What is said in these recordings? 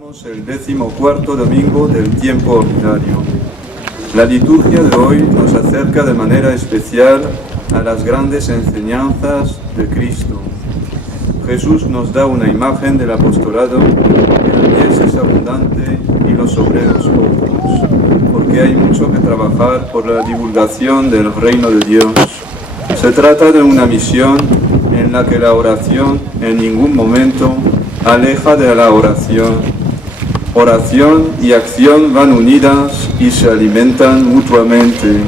El 14º domingo del tiempo ordinario. La liturgia de hoy nos acerca de manera especial a las grandes enseñanzas de Cristo. Jesús nos da una imagen del apostolado: el mies es abundante y los obreros pocos, porque hay mucho que trabajar por la divulgación del reino de Dios. Se trata de una misión en la que la oración en ningún momento aleja de la oración. Oración y acción van unidas y se alimentan mutuamente.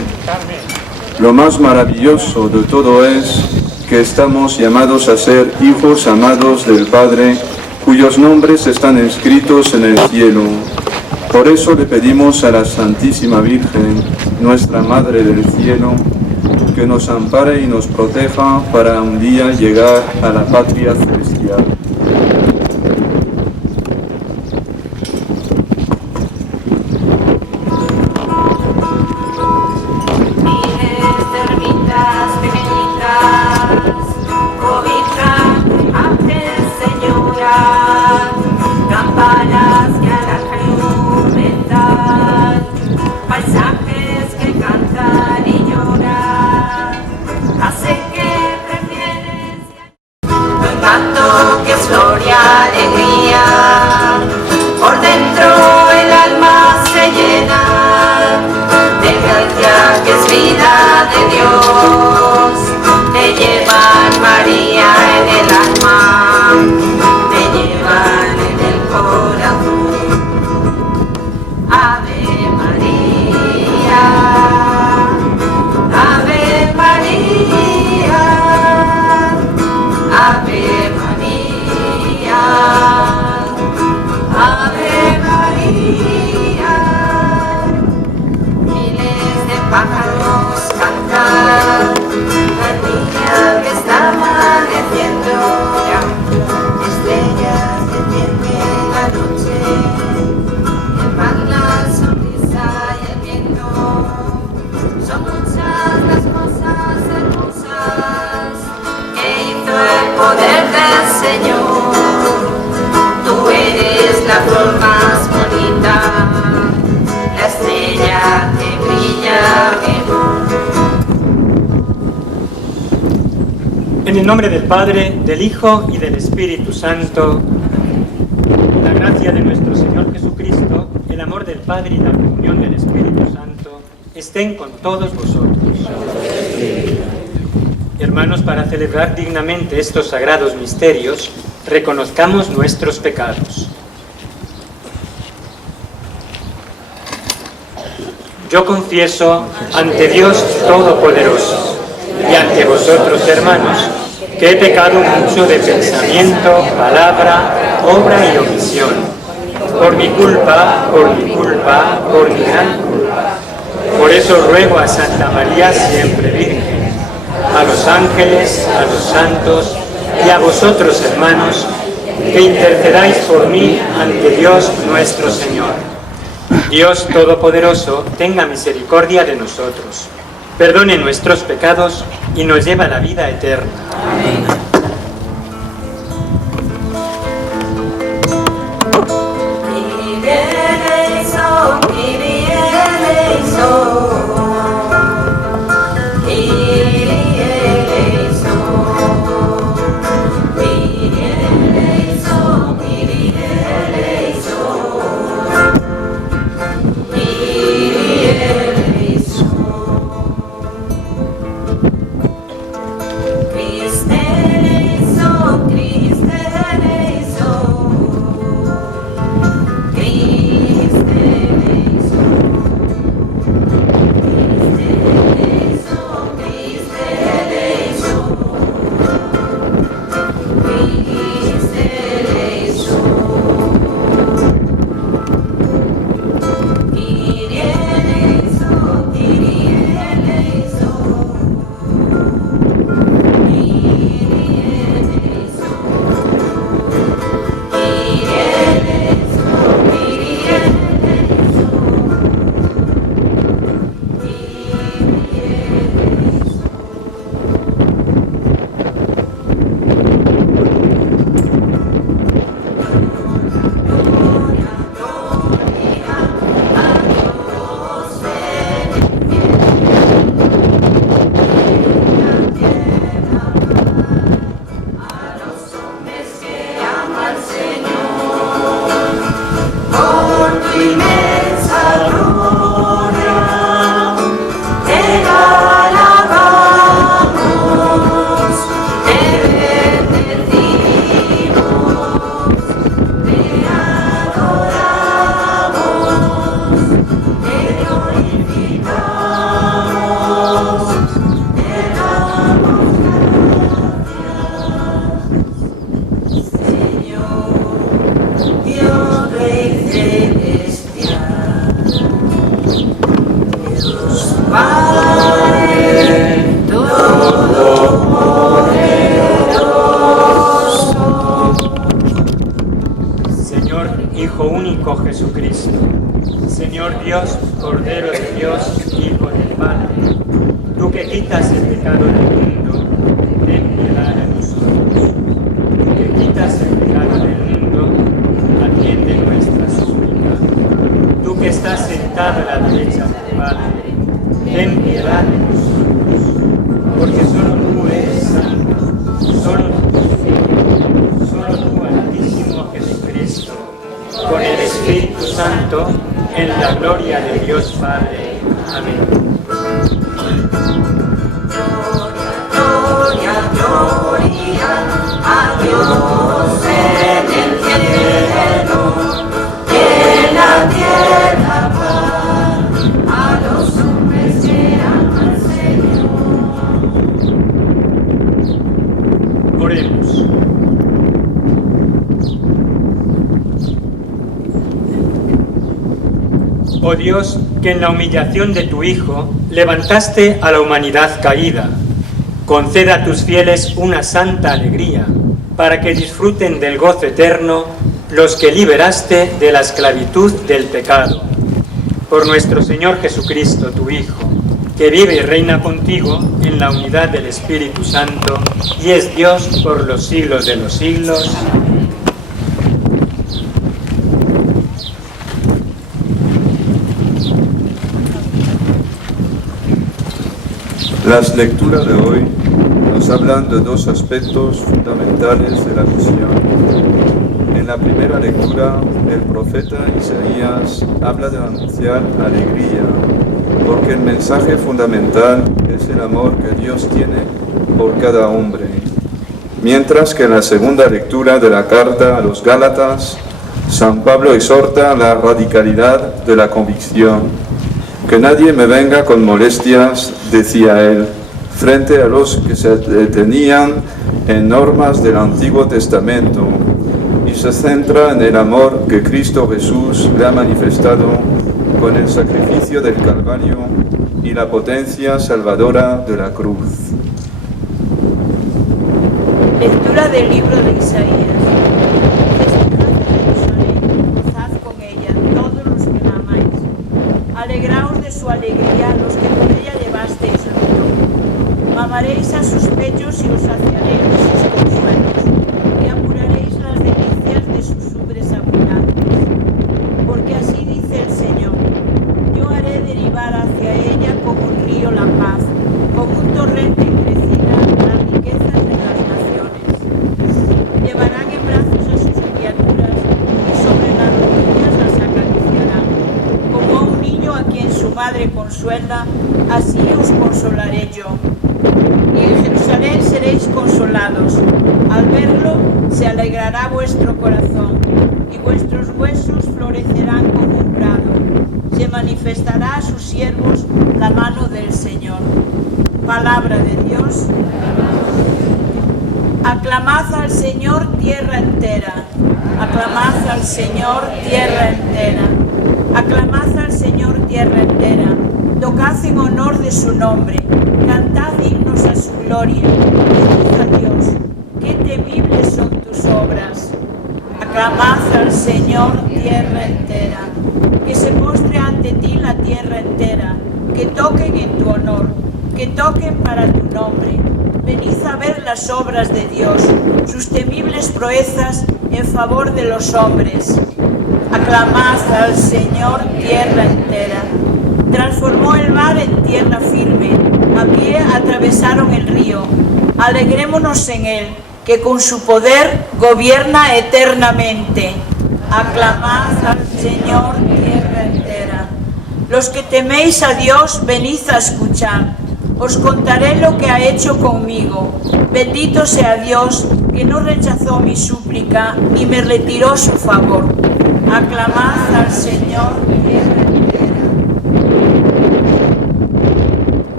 Lo más maravilloso de todo es que estamos llamados a ser hijos amados del Padre, cuyos nombres están escritos en el cielo. Por eso le pedimos a la Santísima Virgen, nuestra Madre del Cielo, que nos ampare y nos proteja para un día llegar a la patria celestial. En el nombre del Padre, del Hijo y del Espíritu Santo, la gracia de nuestro Señor Jesucristo, el amor del Padre y la comunión del Espíritu Santo estén con todos vosotros. Hermanos, para celebrar dignamente estos sagrados misterios, reconozcamos nuestros pecados. Yo confieso ante Dios Todopoderoso y ante vosotros, hermanos, que he pecado mucho de pensamiento, palabra, obra y omisión, por mi culpa, por mi gran culpa. Por eso ruego a Santa María siempre Virgen, a los ángeles, a los santos y a vosotros, hermanos, que intercedáis por mí ante Dios nuestro Señor. Dios Todopoderoso tenga misericordia de nosotros, perdone nuestros pecados y nos lleve a la vida eterna. Amén. Christe en la gloria de Dios Padre. Amén. Gloria, gloria a Dios en el cielo, en la tierra paz a los hombres que aman al Señor. Oremos. Oh Dios, que en la humillación de tu Hijo levantaste a la humanidad caída, conceda a tus fieles una santa alegría, para que disfruten del gozo eterno los que liberaste de la esclavitud del pecado. Por nuestro Señor Jesucristo, tu Hijo, que vive y reina contigo en la unidad del Espíritu Santo, y es Dios por los siglos de los siglos. Las lecturas de hoy nos hablan de dos aspectos fundamentales de la misión. En la primera lectura, el profeta Isaías habla de anunciar alegría, porque el mensaje fundamental es el amor que Dios tiene por cada hombre. Mientras que en la segunda lectura de la carta a los Gálatas, San Pablo exhorta la radicalidad de la convicción. Que nadie me venga con molestias, decía él, frente a los que se detenían en normas del Antiguo Testamento, y se centra en el amor que Cristo Jesús le ha manifestado con el sacrificio del Calvario y la potencia salvadora de la cruz. Lectura del libro de Isaías. Festejad Jerusalén, gozad con ella, todos los que la amáis. Alegraos de su alegría, los que con ella llevasteis luto. Mamaréis a sus pechos y os saciaréis de sus consuelos, y apuraréis las delicias de sus ubres abundantes. Porque así dice el Señor: yo haré derivar hacia ella como un río la paz, como un torrente en crecida las riquezas de las naciones. Llevarán en brazos a sus criaturas y sobre las rodillas las acariciarán. Como a un niño a quien su madre consuela, así os consolaré yo. Y en Jerusalén seréis consolados. Al verlo se alegrará vuestro corazón, y vuestros huesos florecerán como un prado. Se manifestará a sus siervos la mano del Señor. Palabra de Dios. Aclamad al Señor tierra entera. Aclamad al Señor tierra entera. Aclamad al Señor tierra entera. Tocad en honor de su nombre. Cantad himnos a su gloria. Decid a Dios, qué temibles son tus obras. Aclamad al Señor tierra entera. Que se postre ante ti la tierra entera. Que toquen en tu honor. Que toquen para tu nombre. Venid a ver las obras de Dios, sus temibles proezas en favor de los hombres. Aclamad al Señor tierra entera. Transformó el mar en tierra firme, a pie atravesaron el río. Alegrémonos en él, que con su poder gobierna eternamente. Aclamad al Señor tierra entera. Los que teméis a Dios, venid a escuchar. Os contaré lo que ha hecho conmigo. Bendito sea Dios, que no rechazó mi súplica ni me retiró su favor. Aclamad al Señor tierra entera.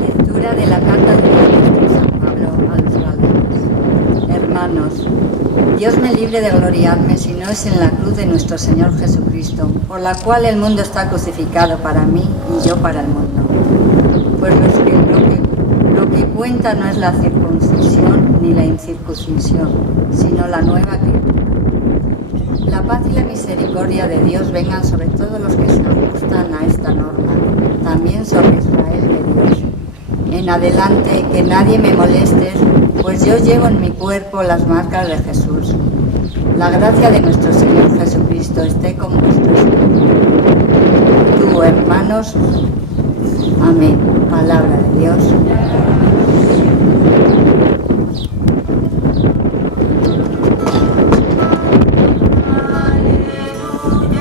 Lectura de la carta del apóstol San Pablo a los Gálatas. Hermanos, Dios me libre de gloriarme si no es en la cruz de nuestro Señor Jesucristo, por la cual el mundo está crucificado para mí y yo para el mundo. Pues lo que cuenta no es la circuncisión ni la incircuncisión, sino la nueva criatura. La paz y la misericordia de Dios vengan sobre todos los que se ajustan a esta norma, también sobre Israel de Dios. En adelante, que nadie me moleste, pues yo llevo en mi cuerpo las marcas de Jesús. La gracia de nuestro Señor Jesucristo esté con vuestro espíritu. Tú, hermanos, amén. Palabra de Dios. Aleluya.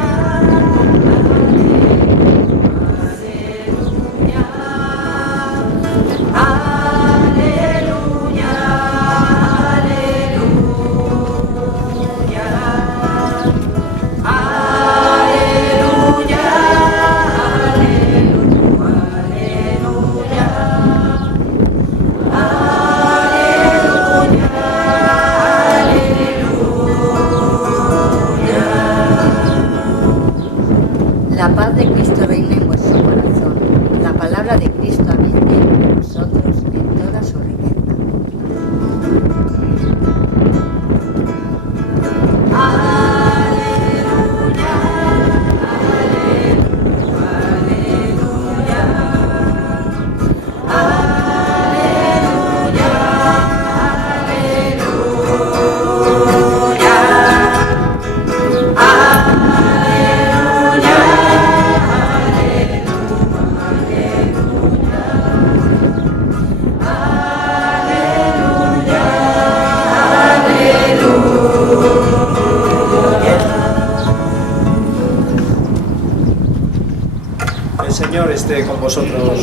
esté con vosotros.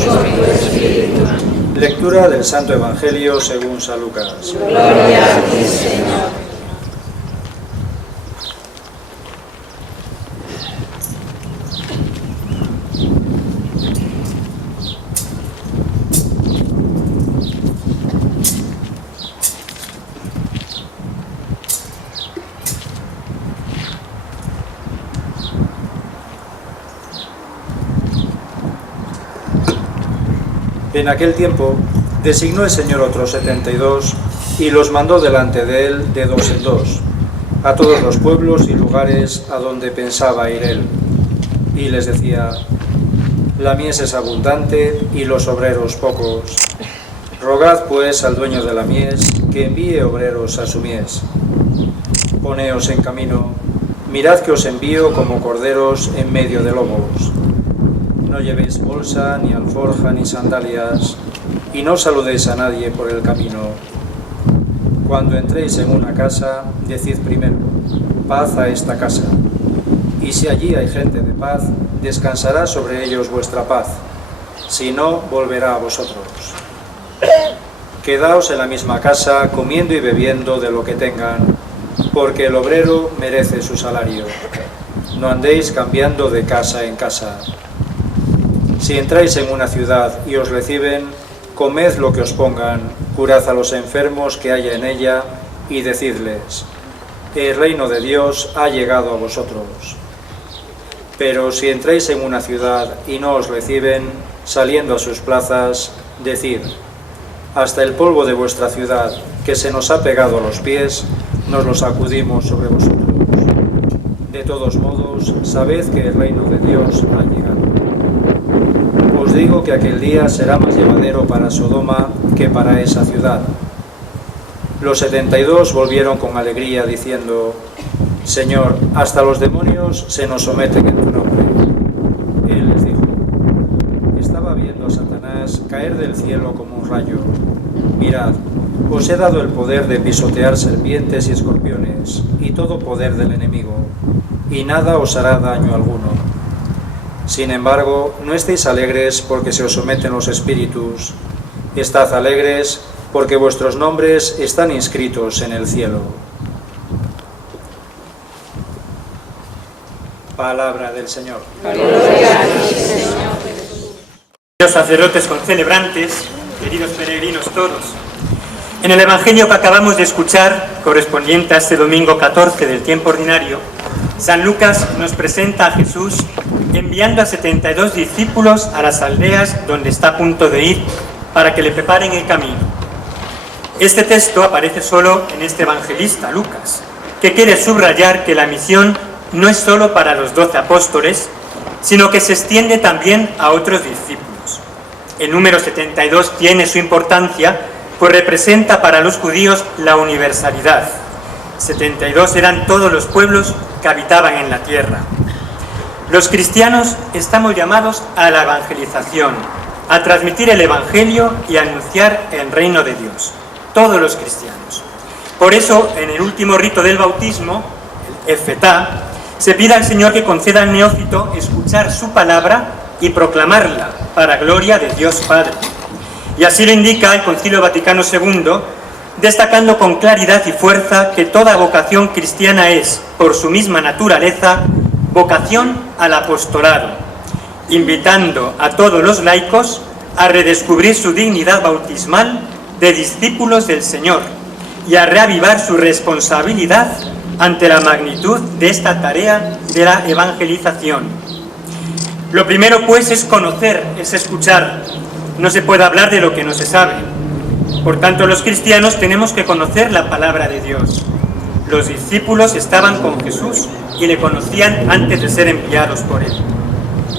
Lectura del Santo Evangelio según San Lucas. Gloria a ti, Señor. En aquel tiempo designó el Señor otros 72 y los mandó delante de él de dos en dos, a todos los pueblos y lugares a donde pensaba ir él. Y les decía: la mies es abundante y los obreros pocos. Rogad pues al dueño de la mies que envíe obreros a su mies. Poneos en camino, mirad que os envío como corderos en medio de lobos. No llevéis bolsa, ni alforja, ni sandalias, y no saludéis a nadie por el camino. Cuando entréis en una casa, decid primero: paz a esta casa. Y si allí hay gente de paz, descansará sobre ellos vuestra paz. Si no, volverá a vosotros. Quedaos en la misma casa, comiendo y bebiendo de lo que tengan, porque el obrero merece su salario. No andéis cambiando de casa en casa. Si entráis en una ciudad y os reciben, comed lo que os pongan, curad a los enfermos que haya en ella, y decidles: el reino de Dios ha llegado a vosotros. Pero si entráis en una ciudad y no os reciben, saliendo a sus plazas, decid: hasta el polvo de vuestra ciudad, que se nos ha pegado a los pies, nos lo sacudimos sobre vosotros. De todos modos, sabed que el reino de Dios ha llegado. Os digo que aquel día será más llevadero para Sodoma que para esa ciudad. Los 72 volvieron con alegría diciendo: Señor, hasta los demonios se nos someten en tu nombre. Él les dijo: estaba viendo a Satanás caer del cielo como un rayo. Mirad, os he dado el poder de pisotear serpientes y escorpiones, y todo poder del enemigo, y nada os hará daño alguno. Sin embargo, no estéis alegres porque se os someten los espíritus. Estad alegres porque vuestros nombres están inscritos en el cielo. Palabra del Señor. Gloria a ti, Señor. Los sacerdotes concelebrantes, queridos peregrinos todos, en el Evangelio que acabamos de escuchar, correspondiente a este domingo 14 del tiempo ordinario, San Lucas nos presenta a Jesús enviando a 72 discípulos a las aldeas donde está a punto de ir para que le preparen el camino. Este texto aparece solo en este evangelista, Lucas, que quiere subrayar que la misión no es solo para los 12 apóstoles, sino que se extiende también a otros discípulos. El número 72 tiene su importancia, pues representa para los judíos la universalidad. 72 eran todos los pueblos que habitaban en la tierra. Los cristianos estamos llamados a la evangelización, a transmitir el Evangelio y a anunciar el reino de Dios. Todos los cristianos. Por eso, en el último rito del bautismo, el Efetá, se pide al Señor que conceda al neófito escuchar su palabra y proclamarla para gloria de Dios Padre. Y así lo indica el Concilio Vaticano II, destacando con claridad y fuerza que toda vocación cristiana es, por su misma naturaleza, vocación al apostolado, invitando a todos los laicos a redescubrir su dignidad bautismal de discípulos del Señor y a reavivar su responsabilidad ante la magnitud de esta tarea de la evangelización. Lo primero, pues, es conocer, es escuchar. No se puede hablar de lo que no se sabe. Por tanto, los cristianos tenemos que conocer la palabra de Dios. Los discípulos estaban con Jesús y le conocían antes de ser enviados por él.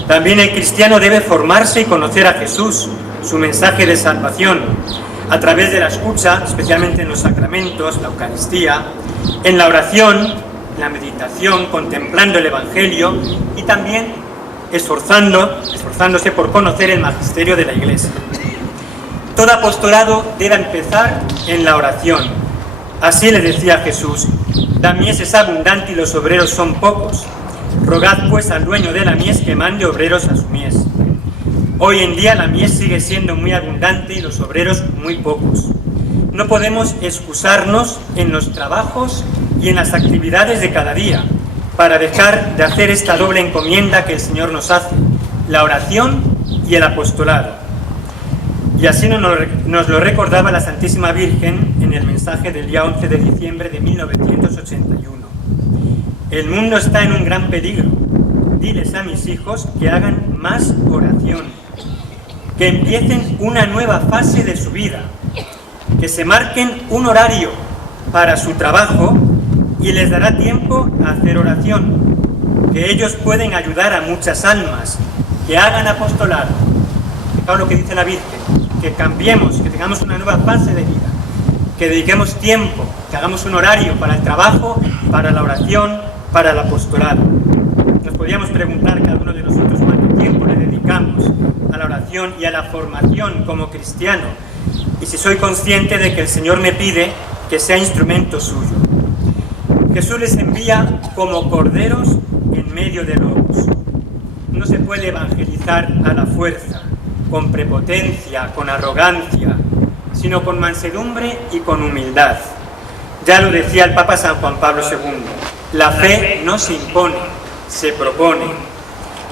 También el cristiano debe formarse y conocer a Jesús, su mensaje de salvación, a través de la escucha, especialmente en los sacramentos, la Eucaristía, en la oración, la meditación, contemplando el Evangelio y también esforzándose por conocer el magisterio de la Iglesia. Todo apostolado debe empezar en la oración. Así le decía Jesús: la mies es abundante y los obreros son pocos. Rogad pues al dueño de la mies que mande obreros a su mies. Hoy en día la mies sigue siendo muy abundante y los obreros muy pocos. No podemos excusarnos en los trabajos y en las actividades de cada día para dejar de hacer esta doble encomienda que el Señor nos hace, la oración y el apostolado. Y así nos lo recordaba la Santísima Virgen en el mensaje del día 11 de diciembre de 1981. El mundo está en un gran peligro. Diles a mis hijos que hagan más oración, que empiecen una nueva fase de su vida, que se marquen un horario para su trabajo y les dará tiempo a hacer oración, que ellos pueden ayudar a muchas almas, que hagan apostolado. Fijaos lo que dice la Virgen, que cambiemos, que tengamos una nueva fase de vida, que dediquemos tiempo, que hagamos un horario para el trabajo, para la oración, para el apostolado. Nos podríamos preguntar cada uno de nosotros cuánto tiempo le dedicamos a la oración y a la formación como cristiano, y si soy consciente de que el Señor me pide que sea instrumento suyo. Jesús les envía como corderos en medio de lobos. No se puede evangelizar a la fuerza, con prepotencia, con arrogancia, sino con mansedumbre y con humildad. Ya lo decía el Papa San Juan Pablo II, la fe no se impone, se propone.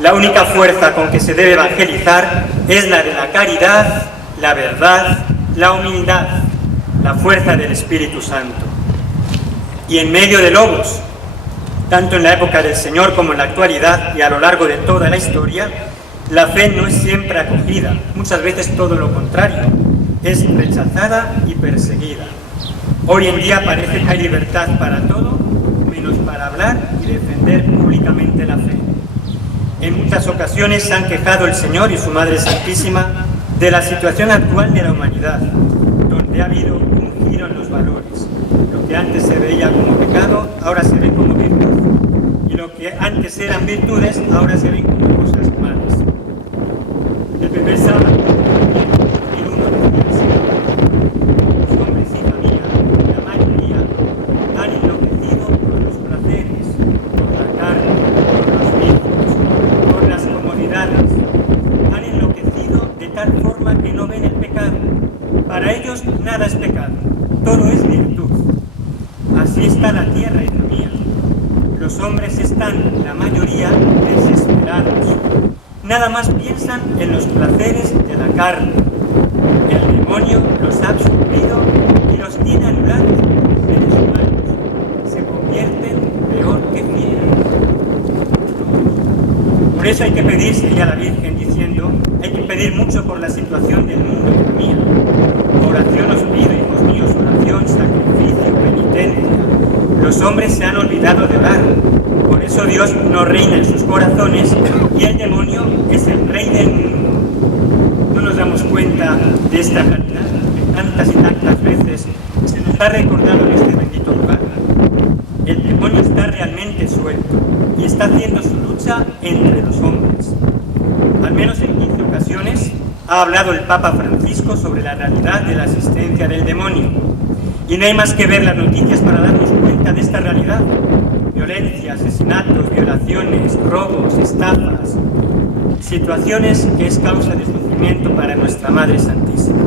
La única fuerza con que se debe evangelizar es la de la caridad, la verdad, la humildad, la fuerza del Espíritu Santo. Y en medio de lobos, tanto en la época del Señor como en la actualidad y a lo largo de toda la historia, la fe no es siempre acogida, muchas veces todo lo contrario, es rechazada y perseguida. Hoy en día parece que hay libertad para todo, menos para hablar y defender públicamente la fe. En muchas ocasiones se han quejado el Señor y su Madre Santísima de la situación actual de la humanidad, donde ha habido un giro en los valores. Lo que antes se veía como pecado, ahora se ve como virtud. Y lo que antes eran virtudes, ahora se ven como cosas malas. El primer sábado, el 1 decía así: los hombres, hija mía, la mayoría, han enloquecido por los placeres, por la carne, por los vicios, por las comodidades. Han enloquecido de tal forma que no ven el pecado. Para ellos nada es pecado, todo es virtud. Así está la tierra, hija mía. Los hombres están, la mayoría, desesperados. Nada más piensan en los placeres de la carne. El demonio los ha absorbido y los tiene anulados como seres humanos. Se convierten peor que fieras. Por eso hay que pedir, seguía la Virgen diciendo, hay que pedir mucho por la situación del mundo, hija mía. Oración os pido, hijos míos, oración, sacrificio, penitencia. Los hombres se han olvidado de orar. Por eso Dios no reina en sus corazones y el demonio es el rey del mundo. No nos damos cuenta de esta realidad que tantas y tantas veces se nos ha recordado en este bendito lugar. El demonio está realmente suelto y está haciendo su lucha entre los hombres. Al menos en 15 ocasiones ha hablado el Papa Francisco sobre la realidad de la existencia del demonio. Y no hay más que ver las noticias para darnos cuenta de esta realidad. Violencia, asesinatos, violaciones, robos, estafas, situaciones que es causa de sufrimiento para nuestra Madre Santísima.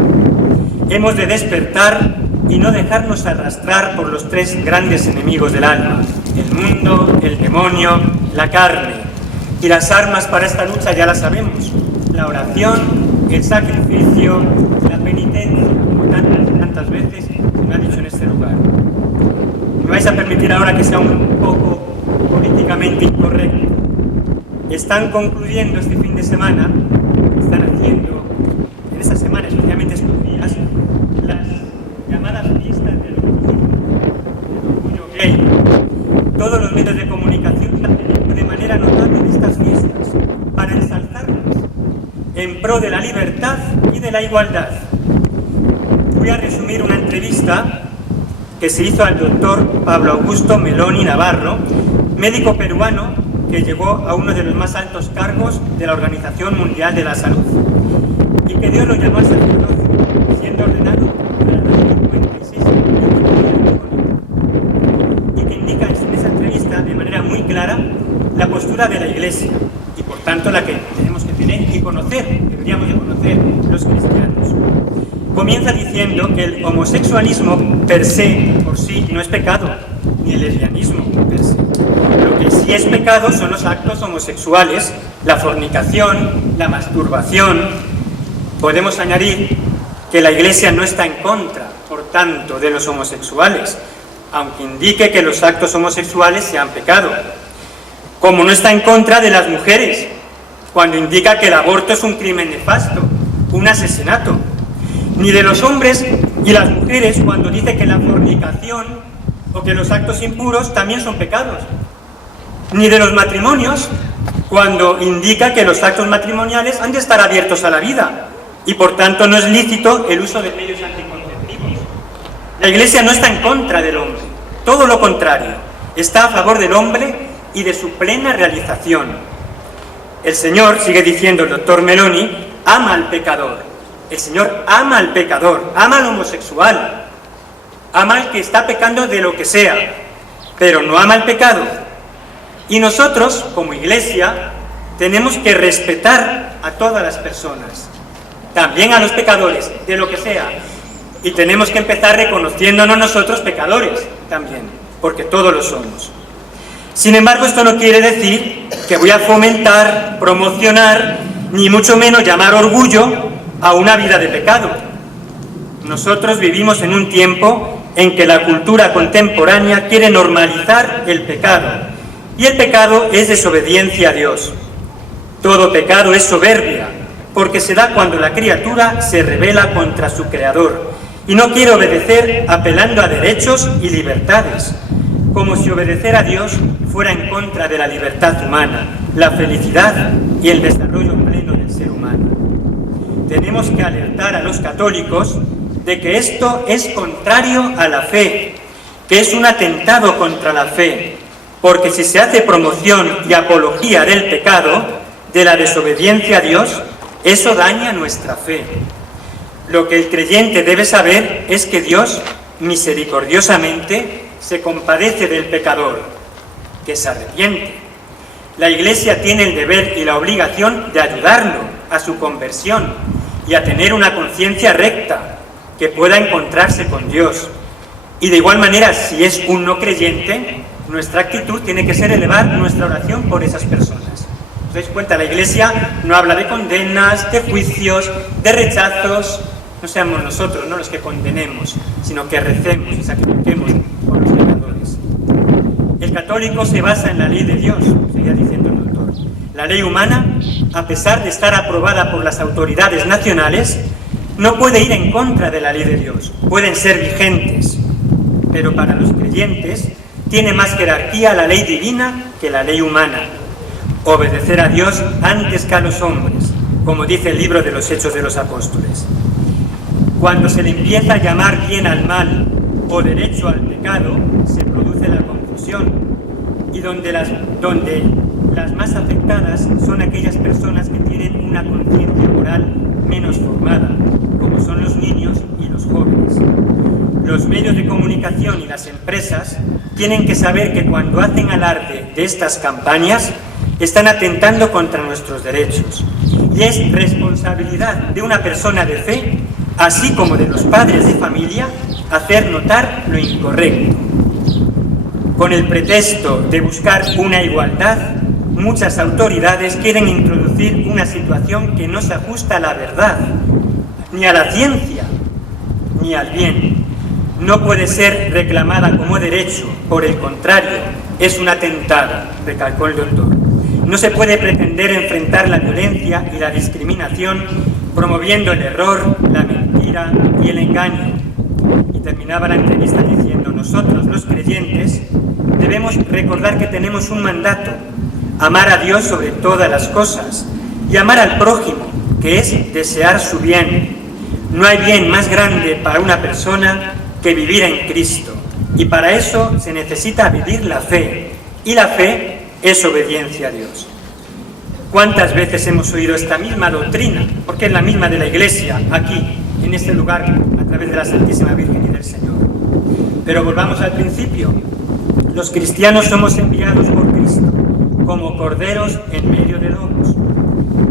Hemos de despertar y no dejarnos arrastrar por los tres grandes enemigos del alma: el mundo, el demonio, la carne. Y las armas para esta lucha ya las sabemos: la oración, el sacrificio, la penitencia, como tantas veces se me ha dicho en este lugar. Me vais a permitir ahora que sea un poco políticamente incorrecto. Están concluyendo este fin de semana, están haciendo en esta semana, especialmente estos días, las llamadas fiestas del orgullo gay. Todos los medios de comunicación están teniendo de manera notable de estas fiestas para ensalzarlas en pro de la libertad y de la igualdad. Voy a resumir una entrevista que se hizo al doctor Pablo Augusto Meloni Navarro, médico peruano que llegó a uno de los más altos cargos de la Organización Mundial de la Salud, y que Dios lo llamó al sacerdocio, siendo ordenado a la edad de 56 años, y que indica en esa entrevista de manera muy clara la postura de la Iglesia, y por tanto la que tenemos que tener y conocer, deberíamos de conocer los cristianos. Comienza diciendo que el homosexualismo per se, por sí, no es pecado, ni el lesbianismo per se. Lo que sí es pecado son los actos homosexuales, la fornicación, la masturbación. Podemos añadir que la Iglesia no está en contra, por tanto, de los homosexuales, aunque indique que los actos homosexuales sean pecado. Como no está en contra de las mujeres, cuando indica que el aborto es un crimen nefasto, un asesinato. Ni de los hombres y las mujeres cuando dice que la fornicación o que los actos impuros también son pecados. Ni de los matrimonios cuando indica que los actos matrimoniales han de estar abiertos a la vida y por tanto no es lícito el uso de medios anticonceptivos. La Iglesia no está en contra del hombre, todo lo contrario, está a favor del hombre y de su plena realización. El Señor, sigue diciendo el doctor Meloni, ama al pecador. El Señor ama al pecador, ama al homosexual, ama al que está pecando de lo que sea, pero no ama al pecado. Y nosotros, como Iglesia, tenemos que respetar a todas las personas, también a los pecadores, de lo que sea. Y tenemos que empezar reconociéndonos nosotros pecadores también, porque todos lo somos. Sin embargo, esto no quiere decir que voy a fomentar, promocionar, ni mucho menos llamar orgullo a una vida de pecado. Nosotros vivimos en un tiempo en que la cultura contemporánea quiere normalizar el pecado, y el pecado es desobediencia a Dios. Todo pecado es soberbia, porque se da cuando la criatura se rebela contra su Creador y no quiere obedecer apelando a derechos y libertades, como si obedecer a Dios fuera en contra de la libertad humana, la felicidad y el desarrollo pleno del ser humano. Tenemos que alertar a los católicos de que esto es contrario a la fe, que es un atentado contra la fe, porque si se hace promoción y apología del pecado, de la desobediencia a Dios, eso daña nuestra fe. Lo que el creyente debe saber es que Dios, misericordiosamente, se compadece del pecador, que se arrepiente. La Iglesia tiene el deber y la obligación de ayudarlo a su conversión y a tener una conciencia recta, que pueda encontrarse con Dios. Y de igual manera, si es un no creyente, nuestra actitud tiene que ser elevar nuestra oración por esas personas. ¿Os dais cuenta? La Iglesia no habla de condenas, de juicios, de rechazos. No seamos nosotros, no los que condenemos, sino que recemos y sacrifiquemos por los pecadores. El católico se basa en la ley de Dios, seguía diciendo el doctor. La ley humana, a pesar de estar aprobada por las autoridades nacionales, no puede ir en contra de la ley de Dios. Pueden ser vigentes, pero para los creyentes tiene más jerarquía la ley divina que la ley humana. Obedecer a Dios antes que a los hombres, como dice el libro de los Hechos de los Apóstoles. Cuando se le empieza a llamar bien al mal o derecho al pecado, se produce la confusión, y donde las más afectadas son aquellas personas que tienen una conciencia moral menos formada, como son los niños y los jóvenes. Los medios de comunicación y las empresas tienen que saber que cuando hacen alarde de estas campañas, están atentando contra nuestros derechos. Y es responsabilidad de una persona de fe, así como de los padres de familia, hacer notar lo incorrecto. Con el pretexto de buscar una igualdad, muchas autoridades quieren introducir una situación que no se ajusta a la verdad, ni a la ciencia, ni al bien. No puede ser reclamada como derecho, por el contrario, es un atentado, recalcó el doctor. No se puede pretender enfrentar la violencia y la discriminación promoviendo el error, la mentira y el engaño. Y terminaba la entrevista diciendo: nosotros, los creyentes, debemos recordar que tenemos un mandato: amar a Dios sobre todas las cosas y amar al prójimo, que es desear su bien. No hay bien más grande para una persona que vivir en Cristo, y para eso se necesita vivir la fe, y la fe es obediencia a Dios. ¿Cuántas veces hemos oído esta misma doctrina? Porque es la misma de la Iglesia, aquí, en este lugar, a través de la Santísima Virgen y del Señor. Pero volvamos al principio. Los cristianos somos enviados por Cristo, como corderos en medio de lobos.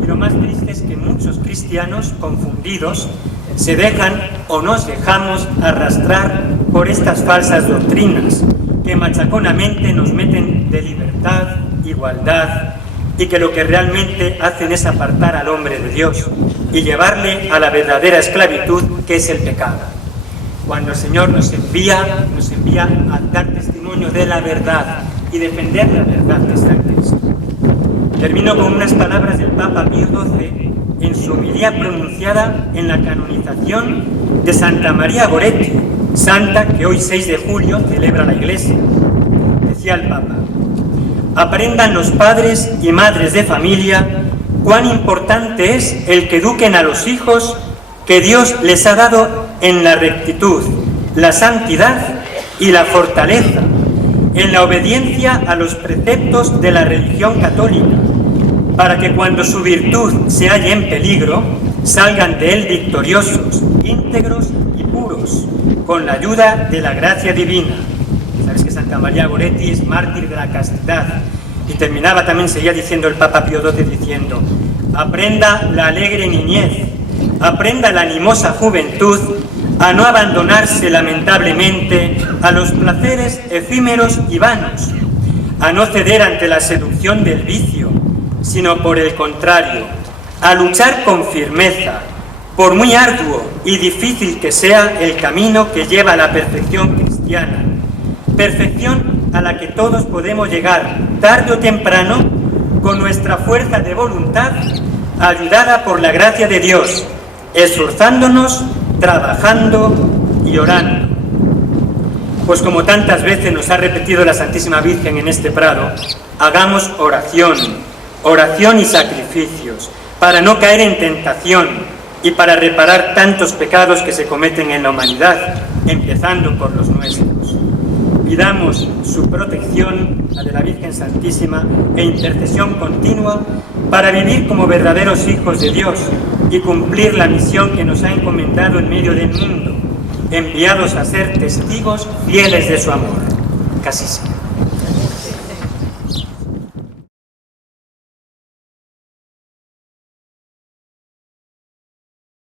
Y lo más triste es que muchos cristianos confundidos se dejan o nos dejamos arrastrar por estas falsas doctrinas que machaconamente nos meten de libertad, igualdad, y que lo que realmente hacen es apartar al hombre de Dios y llevarle a la verdadera esclavitud, que es el pecado. Cuando el Señor nos envía a dar testimonio de la verdad y defender la verdad que está en Cristo. Termino con unas palabras del Papa Pío XII en su homilía pronunciada en la canonización de Santa María Goretti, santa que hoy 6 de julio celebra la Iglesia. Decía el Papa: aprendan los padres y madres de familia cuán importante es el que eduquen a los hijos que Dios les ha dado en la rectitud, la santidad y la fortaleza, en la obediencia a los preceptos de la religión católica, para que cuando su virtud se halle en peligro, salgan de él victoriosos, íntegros y puros, con la ayuda de la gracia divina. Sabes que Santa María Goretti es mártir de la castidad. Y terminaba también, seguía diciendo el Papa Pío XII, diciendo: aprenda la alegre niñez, aprenda la animosa juventud a no abandonarse lamentablemente a los placeres efímeros y vanos, a no ceder ante la seducción del vicio, sino por el contrario, a luchar con firmeza, por muy arduo y difícil que sea el camino que lleva a la perfección cristiana, perfección a la que todos podemos llegar tarde o temprano con nuestra fuerza de voluntad, ayudada por la gracia de Dios, esforzándonos, trabajando y orando. Pues como tantas veces nos ha repetido la Santísima Virgen en este prado, hagamos oración, oración y sacrificios, para no caer en tentación y para reparar tantos pecados que se cometen en la humanidad, empezando por los nuestros. Pidamos su protección, la de la Virgen Santísima, e intercesión continua para vivir como verdaderos hijos de Dios y cumplir la misión que nos ha encomendado en medio del mundo, enviados a ser testigos fieles de su amor. Casi sí.